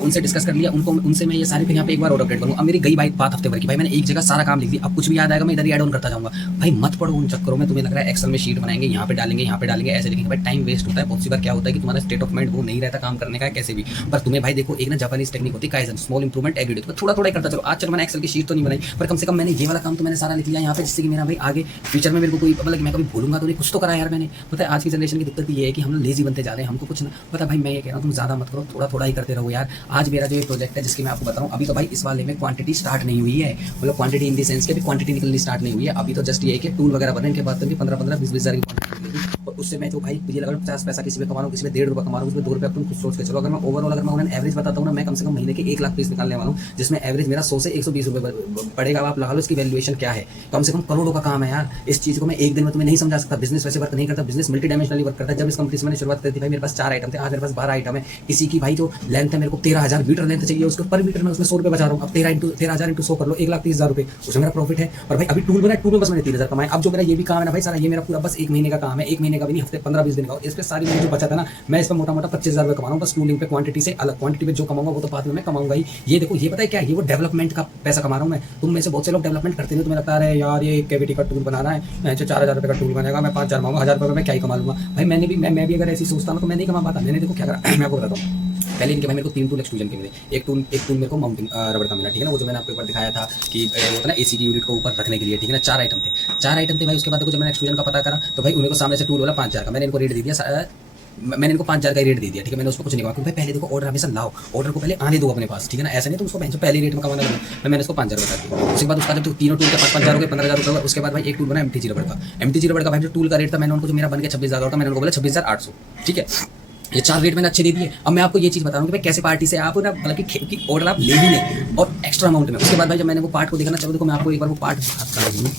उनसे डिस्कस कर लिया, उनसे मैं ये सारी फिर यहाँ पे एक बार ऑर्डर अपडेट करूँगा। अब मेरी गई बात हफ्ते भर की, भाई मैंने एक जगह सारा काम लिख दिया, अब कुछ भी याद आएगा मैं इधर ही ऐड ऑन करता जाऊंगा। भाई मत पड़ो उन चक्करों में, तुम्हें लग रहा है एक्सेल में शीट बनाएंगे, यहाँ पे डालेंगे ऐसे लिखेंगे, भाई टाइम वेस्ट होता है। बहुत सी बार क्या होता है कि तुम्हारा स्टेट ऑफ माइंड वो नहीं रहता काम करने का कैसे भी। पर तुम्हें भाई देखो एक ना जापानीज टेक्निक होती है काइजन, स्मॉल इंप्रूवमेंट एवरीडे, तो थोड़ा थोड़ा करता चलो। आज चलो मैंने एक्सेल की शीट तो नहीं बनाई, पर कम से कम मैंने ये वाला काम तो मैंने सारा लिख लिया यहाँ पे, जिससे कि मेरा भाई आगे फ्यूचर में मेरे को कोई मतलब मैं कभी भूलूंगा तो नहीं, कुछ तो करा यार मैंने। पता है आज की जनरेशन की दिक्कत ये है कि हम लोग लेजी बनते जा रहे हैं, हमको कुछ ना पता। भाई मैं ये कह रहा हूँ तुम ज़्यादा मत करो, थोड़ा थोड़ा ही करते रहो यार। आज मेरा जो ये प्रोजेक्ट है जिसकी मैं आपको बताऊँ, अभी तो भाई इस वाले में क्वांटिटी स्टार्ट नहीं हुई है, मतलब क्वांटिटी इन दी सेंस के भी क्वांटिटी निकलनी स्टार्ट नहीं हुई है। अभी तो जस्ट ये है कि टूल वगैरह बने, इनके बाद तो 15-15, 20-20 हज़ार की क्वांटिटी निकलेगी। और उससे मैं जो भाई मुझे लगा 50 पैसा किसी पे कमा रहा हूँ, किसी पे 1.5 रुपये कमा रहा हूँ, उसमें 2 रुपये तुम खुद सोच के चलो। अगर मैं ओवरऑल अगर मैं उन्हें एवरेज बताता हूँ ना, मैं कम से कम महीने के 1 लाख पीस निकालने वाला हूँ, जिसमें एवरेज मेरा 100 से 120 रुपये पड़ेगा। आप लगा लो इसकी वैल्यूएशन क्या है, कम से कम करोड़ों का काम है यार। इस चीज़ को मैं एक दिन में तुम्हें नहीं समझा सकता। बिजनेस वैसे वर्क नहीं करता, बिजनेस मल्टी डायमेंशनली वर्क करता है। जब इस कंपनी से मैंने शुरुआत करी थी भाई मेरे पास 4 आइटम थे, आज मेरे पास 12 आइटम है। किसी की भाई जो लेंथ है मेरे को 13,000 मीटर लेंथ चाहिए, उसको पर मीटर में उसमें 100 रुपये बचा रहा हूँ। अब 13,000 इंटू 100 कर लो, 1,30,000 रुपये, उसमें मेरा प्रॉफिट है। और भाई अभी टूल बना, टूल में बस मैंने 3,000 कमाए। अब जो मेरा ये भी काम है ना भाई सारा, ये मेरा पूरा बस 1 महीने का काम है, 1 महीने का भी नहीं, हफ्ते 15-20 दिन का। इस पे सारी जो बचा था ना, मैं इस पर मोटा मोटा 25,000 रुपये कमा रहा हूँ बस टूलिंग पे। क्वांटिटी से अलग, क्वांटिटी में जो कमाऊंगा वो तो बाद में मैं कमाऊंगा ही। ये देखो ये पता है क्या है, ये वो डेवलपमेंट का पैसा कमा रहा हूँ मैं। तुम में से बहुत से लोग डेवलपमेंट करते नहीं, तुम्हें लगता है यार ये कैविटी का टूल बनाना है, मैं 4,000 रुपये का टूल बनेगा, मैं 5,000 मांगूंगा, 1,000 रुपये में क्या ही कमा लूंगा। भाई मैं भी अगर ऐसी सोचता ना तो मैं नहीं कमा पाता। मैंने देखो क्या करा, मैं आपको बताता हूँ। पहले इनके भाई मेरे को 3 टूल एक्सट्रूजन के मिले। एक टूल मेरे को माउंटिंग रबड़ का मिला, ठीक है ना, वो जो मैंने आपको एक बार दिखाया था कि वो था ना एसी की यूनिट को ऊपर रखने के लिए, ठीक है ना। 4 आइटम थे भाई। उसके बाद देखो जब मैंने एक्सट्रूजन का पता करा तो भाई उन्हें को सामने से टूल वाला 5,000 का, मैंने इनको रेट दे दिया, मैंने इनको 5,000 का रेट दे दिया, ठीक है। मैंने उसको कुछ नहीं कहा, क्योंकि भाई पहले देखो ऑर्डर हमेशा लाओ, ऑर्डर को पहले आने दो अपने पास, ठीक है ना। ऐसा नहीं तुम उसको पहले रेट में कमाना लगे। मैंने उसको 5,000 बता दिया। उसके बाद उसका जब तीनों टूल के 5,000 हो गए, 15,000 रुपये। उसके बाद भाई एक टूल बना MTG रबड़ का भाई जो टूल का रेट था, मैंने उनको जो मेरा बन के 26,000 का, मैंने उनको बोला 26,800, ठीक है। ये 4 रेट मैंने अच्छे दे दिए। अब मैं आपको ये चीज़ बता रहा हूँ कि भाई कैसे पार्टी से आप ना मतलब कि ऑर्डर आप ले भी लें और एक्स्ट्रा अमाउंट में। उसके बाद भाई जब मैंने वो पार्ट को देखना, चलो देखो मैं आपको एक बार वो पार्ट दिखा दूँ।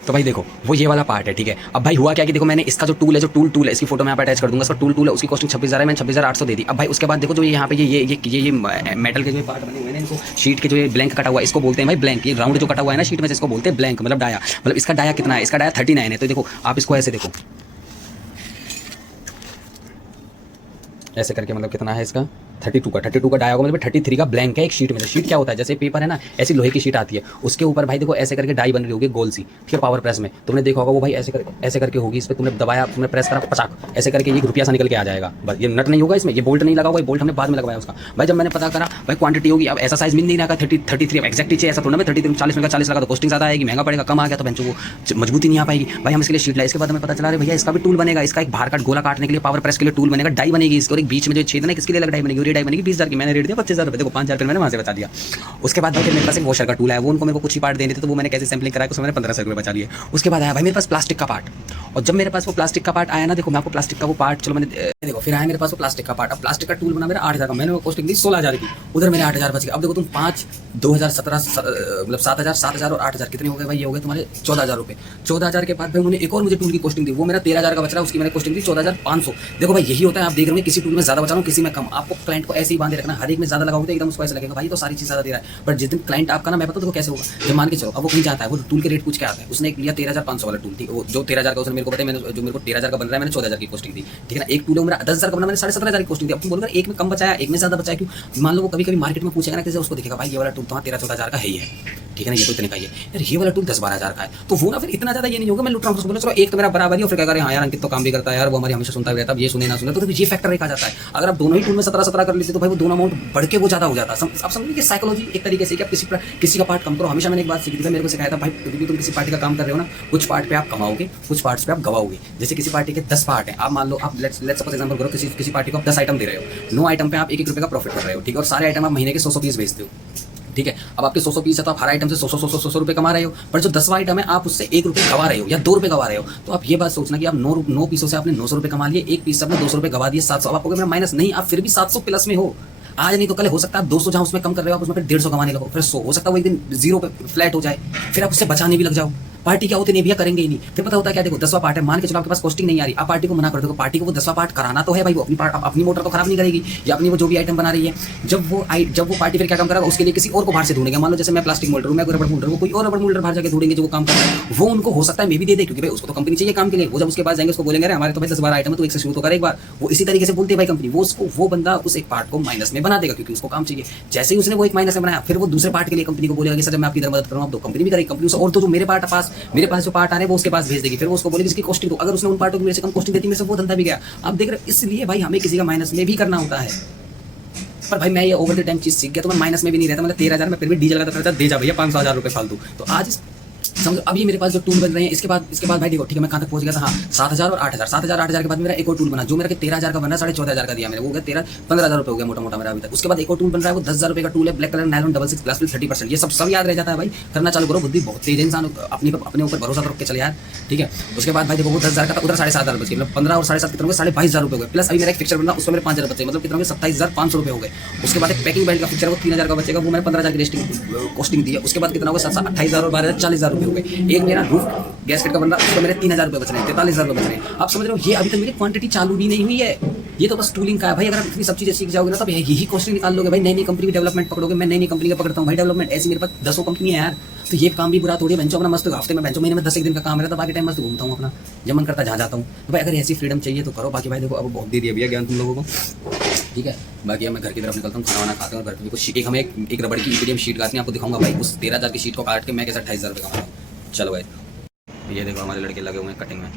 तो भाई देखो वो ये वाला पार्ट है, ठीक है। अब भाई हुआ क्या कि देखो मैंने इसका जो टूल है, टूल है, इसकी फोटो मैं यहाँ पे अटैच कर दूंगा। इसका टूल है, उसकी कॉस्टिंग 26,000 है, मैंने 26,800 दे दी। अब भाई उसके बाद देखो जो यहाँ पे ये मेटल के जो पार्ट बने हुए हैं, इनको शीट के जो ये ब्लैंक कटा हुआ है, इसको बोलते हैं भाई ब्लैंक। ये राउंड जो कटा हुआ है ना शीट में, इसको बोलते हैं ब्लैंक, मतलब डाया। मतलब इसका डाया कितना है, इसका डाया 39 है। तो देखो आप इसको ऐसे देखो, ऐसे करके, मतलब कितना है इसका 32 का डाया होगा, मतलब 33 का ब्लैंक है एक शीट में। शीट क्या होता है, जैसे पेपर है ना, ऐसी लोहे की शीट आती है, उसके ऊपर भाई देखो ऐसे करके डाई बन रही होगी गोल सी, ठीक है। पावर प्रेस में तुमने देखा होगा वो भाई ऐसे करके होगी। इस पर तुमने दबाया, तुमने प्रेस करा, पचाक ऐसे करके ये रुपया सा निकल के आ जाएगा। बस ये नट नहीं होगा इसमें, ये बोल्ट नहीं लगा होगा, ये बोल्ट हमने बाद में लगवाया उसका। भाई जब मैंने पता करा भाई क्वांटिटी होगी, अब ऐसा साइज मिल नहीं रहा, 33 एक्जैक्ट चाहिए, ऐसा थोड़ा मैं 33 40 में का 40 लगा तो कॉस्टिंग ज़्यादा आएगी, महंगा पड़ेगा। कम आ गया तो बेंचो वो मजबूती नहीं आ पाएगी। भाई हम इसके लिए शीट लाए। इसके बाद हमें पता चला भैया इसका भी टूल बनेगा, इसका एक बाहर का गोला काटने के लिए पावर प्रेस के लिए टूल बनेगा, डाई बनेगी इसको, एक बीच में जो छेद है किसके लिए डाई बनेगी, डाई बनेगी 20,000 की। मैंने रेट दिया 25,000 रुपये, देखो 5,000 मैंने वहाँ से बता दिया। उसके बाद भाई मेरे पास एक वॉशर का टूल है, वो उनको मेरे को कुछ ही पार्ट देने थे, तो वो मैंने कैसे सैम्पलिंग कराया, उसमें मैंने 1,500 रुपये बचा लिए। उसके बाद आया भाई मेरे पास प्लास्टिक का पार्ट, और जब मेरे पास वो प्लास्टिक का पार्ट आया ना, देखो मैं आपको प्लास्टिक का वो पार्ट, चलो मैंने देखो फिर आया मेरे पास वो प्लास्टिक का पार्ट। अब प्लास्टिक का टूल बना मेरा 8,000 का, मैंने वो कॉस्टिंग दी 16,000 की, उधर मेरे 8,000 बच गए। अब देखो तुम 5 2017 मतलब 7,000 और 8,000 कितने हो गए भाई, ये हो गए तुम्हारे 14,000 रुपये। 14,000 के बाद भाई उन्होंने एक और मुझे टूल की कॉस्टिंग दी, वो मेरा 13,000 का बच रहा है, उसकी मैंने कॉस्टिंग दी 14,500। देखो भाई यही होता है, आप देख रहे हो किसी टूल में ज़्यादा बचा रहा हूँ, किसी में कम। आपको क्लाइंट को ऐसे ही बांधे रखना, हर एक में ज़्यादा लगाओगे तो एकदम उसको ऐसा लगेगा भाई तो सारी चीज़ ज़्यादा दे रहा है। बट जिस दिन क्लाइंट आपका ना, मैं पता देखो कैसे होगा, जब मान के चलो अब वो कहीं जाता है, वो टूल के रेट पूछ के आता है, उसने एक लिया 13,500 वाला टूल, ठीक है। वो जो 13,000 का उसने मेरे को बताया, मैंने जो मेरे को 13,000 का बन रहा है, मैंने 14,000 की कॉस्टिंग दी, ठीक है ना। एक टूल है मेरा 10,000 का बना, मैंने 17,500 की कॉस्टिंग दी। अब तुम बोलोगे एक में कम बचाया, एक में ज़्यादा बचाया क्यों। मान लो वो कभी मार्केट में पूछेगा ना किसी, उसको दिखेगा भाई ये वाला टूल तो 13-14,000 का है ही है, ठीक है ना, ये तो इतने का ही है यार, ये वाला टूल 10-12,000 का है, तो वो ना फिर इतना ज़्यादा ये नहीं होगा। मैं लूट रहा हूँ, बोलो चलो एक तो मेरा बराबर ही, और फिर क्या करें, हाँ यार अंकित तो काम भी करता है यार, वो हमारी हमेशा सुनता रहता है, ये सुने ना सुने, तो ये फैक्टर एक आ जाता है। अगर आप दोनों ही टूल में 17-17 कर लेते तो भाई वो दोनों अमाउंट बढ़ के वो ज़्यादा हो जाता है। आप समझिए कि साइकोलॉजी एक तरीके से कि आप किसी का पार्ट कम करो। हमेशा मैंने एक बात सीखी थी, मेरे को सिखाया था भाई कभी भी तुम किसी पार्टी का काम कर रहे हो ना, कुछ पार्ट पे आप कमाओगे, कुछ पार्ट्स पे आप गवाओगे। जैसे किसी पार्टी के 10 पार्ट हैं, आप मान लो आप लेट्स सपोज एग्जांपल करो, किसी पार्टी को आप 10 आइटम दे रहे हो, 9 आइटम पे आप 1-1 रुपये का प्रॉफिट कर रहे हो, ठीक है, और सारे आइटम आप महीने के 100 पीस बेचते हो, ठीक है। अब आपके 100 पीस है तो आप हर आइटम से 100 रुपये कमा रहे हो, पर जो 10वां आइटम है आप उससे 1 रुपये गवा रहे हो या 2 रुपये गवा रहे हो। तो आप ये बात सोचना कि आप 9 पीसों से आपने 900 रुपये कमा लिए, एक पीस से आपने 200 रुपये गवा दिए, 700। अब आपको मेरा माइनस नहीं, आप फिर भी 700 प्लस में हो। आज नहीं तो कल हो सकता है आप 200 जहाँ उसमें कम कर रहे हो, आप उसमें फिर 150 कमाने लगो, फिर 100 हो सकता है वो एक दिन 0 पे फ्लैट हो जाए, फिर आप उससे बचाने भी लग जाओ। पार्टी क्या होती नहीं भैया, करेंगे ही नहीं। फिर पता होता है क्या, देखो 10वां पार्ट है, मान के चलो आपके पास कॉस्टिंग नहीं आ रही, आप पार्टी को मना कर दो, पार्टी को वो 10वां पार्ट कराना तो है भाई, वो अपनी मोटर तो खराब नहीं करेगी, या अपनी वो जो भी आइटम बना रही है। जब वो पार्टी फिर क्या काम करेगा, उसके लिए किसी और को बाहर से ढूंढेगा। मान लो जैसे मैं प्लास्टिक मोल्डर हूं, मैं रबड़ मोल्डर हूं, कोई और रबड़ मोल्डर बाहर जाके ढूंढेंगे जो वो काम कर रहा है, वो उनको हो सकता है मे भी दे दे, क्योंकि भाई उसको तो कंपनी चाहिए काम के लिए। वो जब उसके पास जाएंगे उसको बोलेंगे हमारे तो भाई 10-12 आइटम है, तो एक से शुरू तो कर एक बार। वो इसी तरीके से बोलती है भाई कंपनी, वो बंदा उस एक पार्ट को माइनस में बना देगा क्योंकि उसको काम चाहिए। जैसे ही उसने वो एक माइनस में बनाया, फिर वो दूसरे पार्ट के लिए कंपनी को बोलेगा कि सर मैं आपकी इधर मदद करूँ, आप तो कंपनी भी करेगी, कंपनी से और तो जो मेरे पास जो पार्ट आ रहे हैं वो उसके पास भेज देगी, फिर वो उसको बोलेगी इसकी कॉस्टिंग दो। अगर उसने उन पार्टों की मेरे से कम कॉस्टिंग देती, मेरे से वो धंधा भी गया। आप देख रहे हो, इसलिए भाई हमें किसी का माइनस में भी करना होता है। पर भाई मैं ये ओवर द टाइम चीज सीख गया, तो मैं माइनस में भी नहीं रहता। मतलब 13,000 में फिर भी डीजल का तो खर्चा दे जा भैया, 500,000 रुपये फालतू। तो आज समझो अब ये मेरे पास जो टूल बन रहे हैं, इसके बाद भाई देखो ठीक है, मैं कहाँ तक पहुंच गया था, हाँ 7,000 और 8,000, 8,000 के बाद मेरा एक और टूल बना, जो मेरा 13,000 का बना, 14,500 का दिया मैंने, वो हो गया 15,000 रुपये हो गया मोटा मेरा अभी तक। उसके बाद एक और टूल बन रहा है, वो 10,000 रुपये का टूल है, ब्लैक कलर नायलॉन 66 प्लस 30%। ये सब याद रह जाता है भाई, करना चालू करो, बुद्धि बहुत तेज है, इंसान अपने ऊपर भरोसा रख के चले यार, ठीक है। उसके बाद भाई देखो वो 10,000 का था, उधर 7,500 रुपये, मतलब 15 और 7,500 कितने हो गए, 22,500 रुपये हो गए। प्लस अभी मेरा एक फिक्चर बना, उसमें मेरे 5,000 बचे, मतलब कितना हो गया 27,500 रुपये हो गए। उसके बाद एक पैकिंग बेल्ट का फिक्चर है, वो 3,000 का बचेगा, वो मैंने 15,000 की कॉस्टिंग दी है। उसके बाद कितना हो गया 28,000 और 12,000 40,000 रुपये हो गए। एक मेरा रूफ गैसकेट का बन रहा, उसको मेरे 3,000 रुपये बच रहे हैं, 43,000 रुपये बच रहे हैं। आप समझ रहे हो, ये अभी तक मेरी क्वांटिटी चालू भी नहीं हुई है, ये तो बस टूलिंग का है भाई। अगर आप इतनी सब चीजें सीख जाओगे ना, तब यही कॉस्टिंग निकाल लोगे भाई। नई कंपनी की डेवलपमेंट पकड़ोगे, मैं नई कंपनी का पकड़ता हूँ भाई डेवलपमेंट, ऐसी मेरे पास 10 कंपनी है यार। तो ये काम भी बुरा थोड़ी है, अपना मस्त हफ्ते में महीने में 10 एक दिन का काम रहता, बाकी टाइम मस्त घूमता हूँ अपना, जब मन करता जहाँ जाता हूँ। तो भाई अगर ऐसी फ्रीडम चाहिए तो करो, बाकी भाई देखो अब बहुत दे दिया भैया ज्ञान तुम लोगों को, ठीक है। बाकी मैं घर की तरफ निकलता हूँ, खाना वाना खाता हूँ, घर पे कुछ हमें एक रबड़ की ईपीडीएम शीट काटनी है, आपको दिखाऊंगा भाई उस 13,000 की शीट को काट के मैं कैसे 28,000 रुपये कमाऊंगा। चलो भाई ये देखो हमारे लड़के लगे हुए हैं कटिंग में,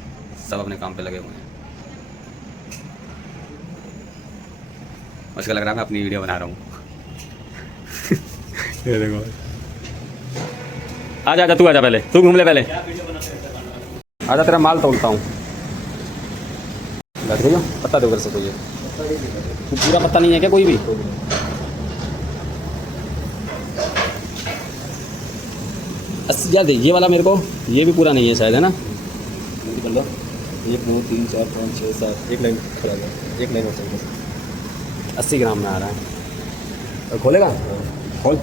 सब अपने काम पे लगे हुए हैं। मुझको लग रहा है मैं अपनी वीडियो बना रहा हूँ। ये देखो आजा तू आजा, पहले तू घूम ले, पहले आजा तेरा माल तोड़ता हूँ। बैठ गई हो, पत्ता दो घर से, तो ये पूरा पत्ता नहीं है क्या कोई भी? यार ये वाला मेरे को ये भी पूरा नहीं है शायद, है ना? 1 2 3 4 5 6 7 एक लाइन खड़ा है, एक लाइन और चाहिए। 80 ग्राम में आ रहा है। और खोलेगा? खोल,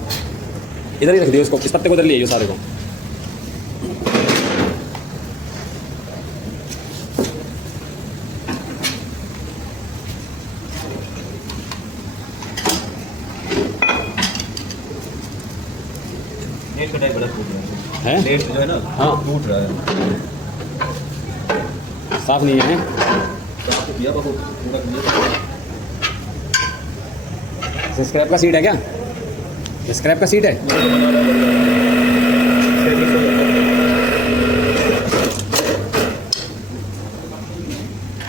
इधर ही रख दियो इसको, इस पत्ते को इधर ले आइयो सारे को। नेट का टाइप बड़ा टूट रहा है? है, नेट जो है ना हाँ टूट रहा है, साफ नहीं है। तो आपको दिया बाबू पूरा क्लियर। स्क्रैप का सीट है क्या? स्क्रैप का सीट है?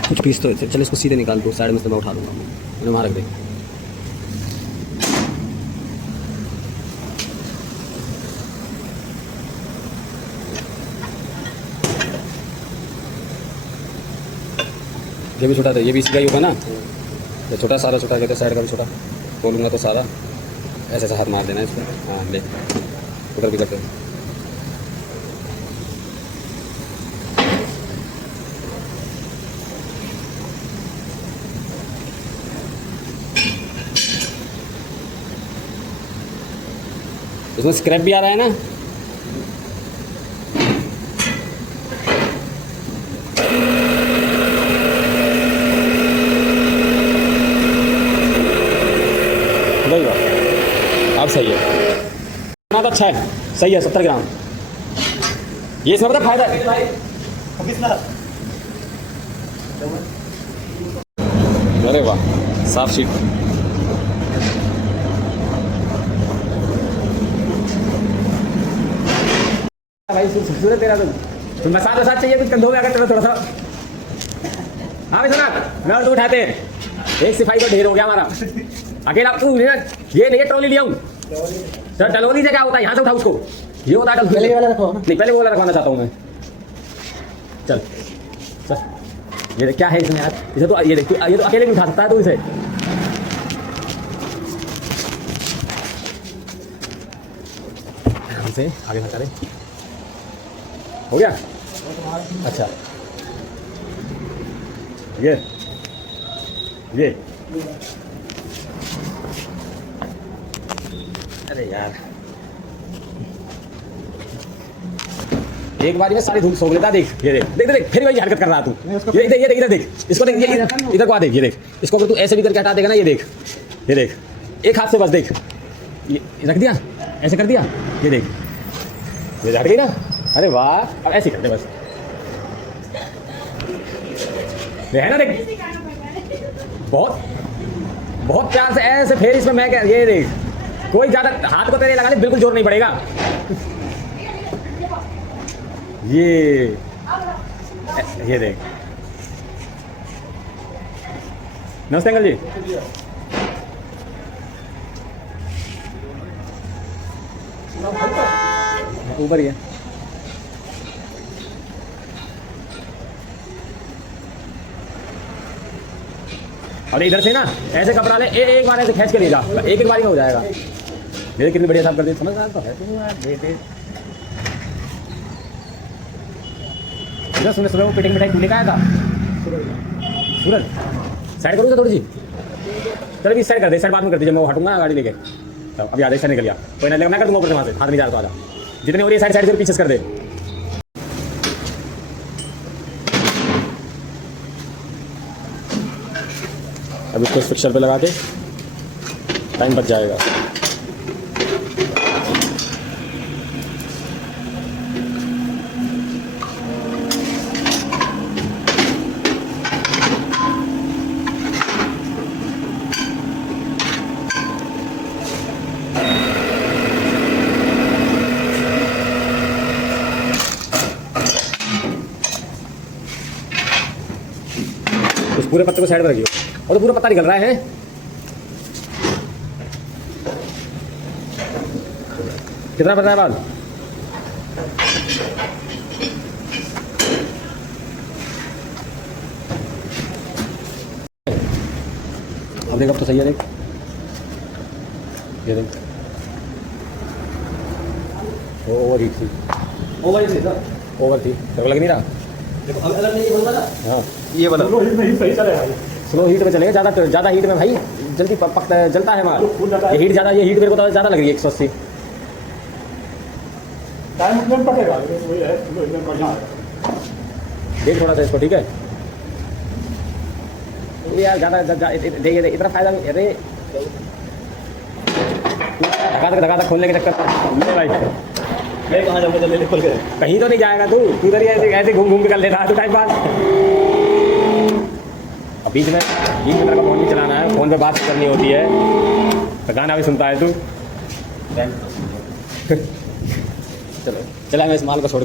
कुछ पीस तो चल, इसको सीधे निकाल दो साइड में से, मैं उठा दूंगा, मैंने वहाँ रख दे। ये भी छोटा था, ये भी इसी का ही होगा ना? ये छोटा सारा छोटा कहते हैं, साइड का भी छोटा खोलूँगा तो सारा ऐसे ऐसा हाथ मार देना है इसको। हाँ ले, उधर भी करते हैं। इसमें स्क्रैप भी आ रहा है ना? अब सही है, इतना तो अच्छा है, सही है। 70 ग्राम ये इसमें पता फायदा है। अरे वाह, साफ शीट। भाई सुन तेरा तो मसाला तो साथ चाहिए कुछ कंधों में, अगर थोड़ा सा। हाँ भाई सुना, मैं तो उठाते हैं, एक सिपाही को ढेर हो गया हमारा। अकेला तू ये नहीं ट्रॉली लिया हूँ सर, टलोली से क्या होता है, यहाँ से उठा उसको, ये होता है पहले वाला रखो नहीं, पहले वो वाला रखवाना चाहता हूँ मैं। चल चल, ये क्या है इसमें यार, इसे तो ये देख, ये तो अकेले नहीं उठा सकता है तू इसे। से आगे ना करे, हो गया? अच्छा ये अरे यार एक बार में सारी धूल सोख लेता। देख ये देख देख देख फिर वही हरकत कर रहा तू। ये देख इधर देख इसको देख इधर को आ देख ये देख इसको अगर तू ऐसे भी करके हटा देगा ना ये देख एक हाथ से बस देख ये रख दिया ऐसे कर दिया ये देख ये हट गई ना। अरे वाह अब ऐसे कर दे बस है ना देख बहुत बहुत प्यार से ऐसे फिर इसमें मैं क्या ये देख कोई ज्यादा हाथ को तेरे लगा ले बिल्कुल जोर नहीं पड़ेगा। ये देख नमस्ते अंकल जी। ऊपर ही है और इधर से ना ऐसे कपड़ा ले एक बार ऐसे खींच के ले जा एक बारी में हो जाएगा। मेरे कितनी बढ़िया साफ कर दी समझ तो है सुबह सुबह वो पिटिंग मिठाई तूने कहा था सूरज साइड करूँ थोड़ी सी चलो इस साइड कर दे साइड बाद में कर दीजिए मैं वो हटूंगा गाड़ी लेके अभी आधे साइड निकल गया कोई ना मैं कर दूंगा ऊपर से वहाँ से हाथ में जा रहा तो आजा जितने हो रही है साइड से पीछे कर दे। अब इसको फिक्सर पे लगा के टाइम बच जाएगा। उस पूरे पत्ते को साइड में रखिए और तो पूरा पत्ता निकल रहा है। कितना बच रहा है बाल अब देख अब तो सही है देख ये देख ओवर हीट थी ओवर थी तेरे को लग नहीं रहा। अगर नहीं बोलता ना हाँ ये वाला स्लो हीट में चलेगा ज़्यादा हीट में भाई जल्दी जलता है माल ये हीट मेरे को तो ज़्यादा लग रही है 180 देख थोड़ा सा इसको ठीक है यार ज़्यादा इतना फायदा नहीं अरे धका खोलने के चक्कर भाई मैं कहाँ जाऊँगा जल्दी खोल कर कहीं तो नहीं जाएगा तू इधर ही ऐसे घूम के कर लेता है तो टाइम बाद। अब बीच में तेरे का फोन भी चलाना है फोन पे बात करनी होती है तो गाना भी सुनता है तू चलो चला मैं इस माल को छोड़